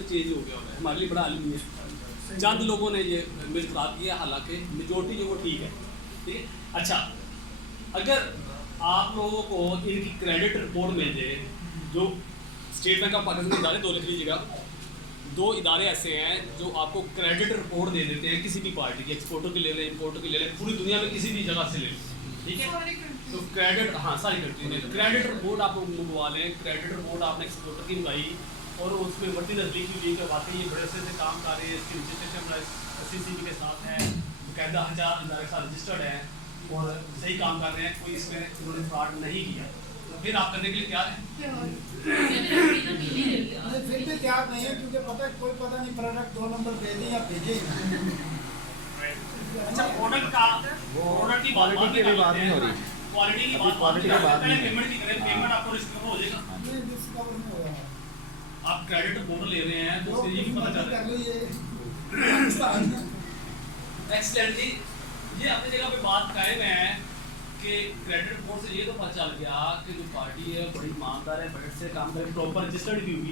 से चेंज हो गया है, हमारे लिए बड़ा आलमी है। चंद लोगों ने ये मिल खराब किया, हालांकि मेजोरिटी जो वो ठीक है, ठीक है। अच्छा, अगर आप लोगों को इनकी क्रेडिट रिपोर्ट मिल जाए, जो स्टेट बैंक ऑफ पाकिस्तान के इदारे, दो लिख लीजिएगा, दो इदारे ऐसे हैं जो आपको क्रेडिट रिपोर्ट दे देते हैं किसी भी पार्टी की, एक्सपोर्टर की ले लें, इम्पोर्टर की ले लें, पूरी दुनिया में किसी भी जगह से ले लें, ठीक है। तो क्रेडिट, हाँ सारी कंट्री में क्रेडिट रिपोर्ट आप मंगवा लें। क्रेडिट रिपोर्ट आपने एक्सपोर्टर की मंगाई और उसमें वटी नजदीक हुई कि वाकई ये बड़े से काम कर रहे हैं, इसकी रजिस्ट्रेशन SCCB के साथ है, बाकायदा हजार इदारे के साथ रजिस्टर्ड है और सही काम कर रहे हैं, कोई इसमें उन्होंने फ्रॉड नहीं किया, तो फिर आप करने के लिए तैयार हैं? फिर भी तैयार नहीं है, क्योंकि कोई पता नहीं प्रोडक्ट 2 नंबर भेजे या भेजे। अच्छा, प्रोडक्ट की बात नहीं हो रही, क्वालिटी की बात, पहले पेमेंट की करें, पेमेंट आपको रिस्क हो जाएगा। आप क्रेडिट रिपोर्ट ले रहे हैं तो उससे ये भी पता चल रहा है। एक्सीलेंट जी, ये अपनी जगह पे बात कायम है कि क्रेडिट रिपोर्ट से ये तो पता चल गया कि जो पार्टी है बड़ी ईमानदार है, बजट से काम करके प्रॉपर रजिस्टर्ड भी हुई